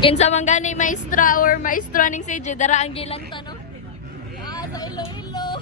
Kinsa man gani maestra or maestro ning CJ dara ang gilang tanong. Sa Iloilo.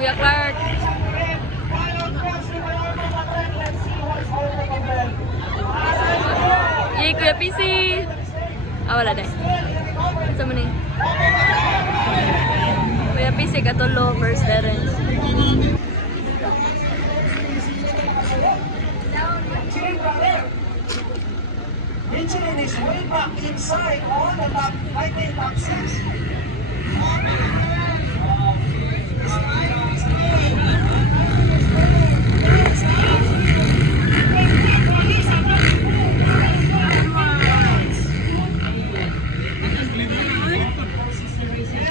Kuya Clark. Yay, Kuya PC. Wala na. Saan mo na yun? Kuya PC, katulo, first Terence. Michelin is way back inside all the top 5 top 6.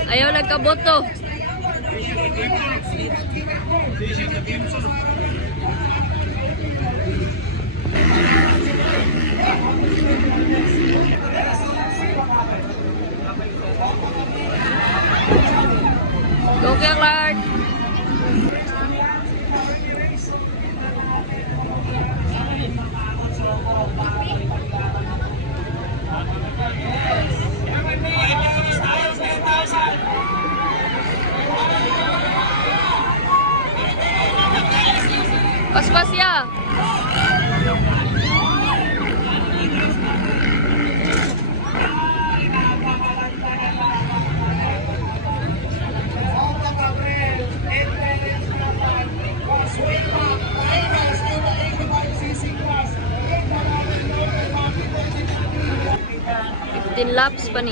Ayaw nagkaboto. Go Kuya Clark. Pas-pas ya. 15 laps pa ni.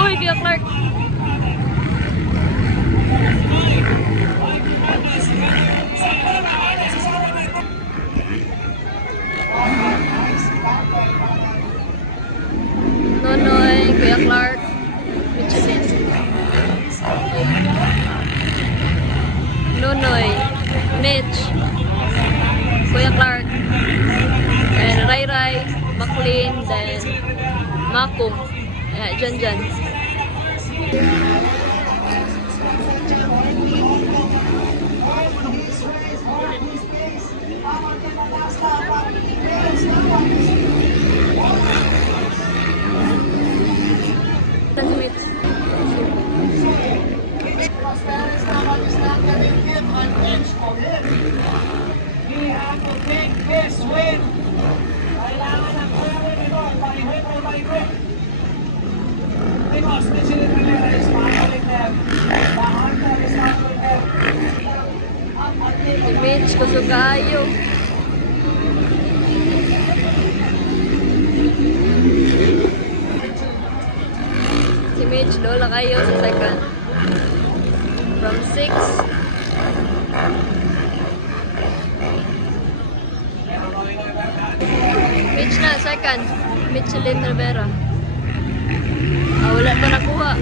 Uy, Kuya Clark. Nonoy, Kuya Clark, Michelin. Nonoy, Mitch, Kuya Clark, and Rai Rai, Maclean, then Makong. Yeah, dyan. We have to take this win. Kailangan ng win ito. By-win or by-win. Because Michelin Rivera is following them. The Hunter is following them. Si Mitch, kusog kaayo. Si Mitch, lola kayo sa second. From 6. Mitch na, second. Michelin Rivera. Wala pa nakuha.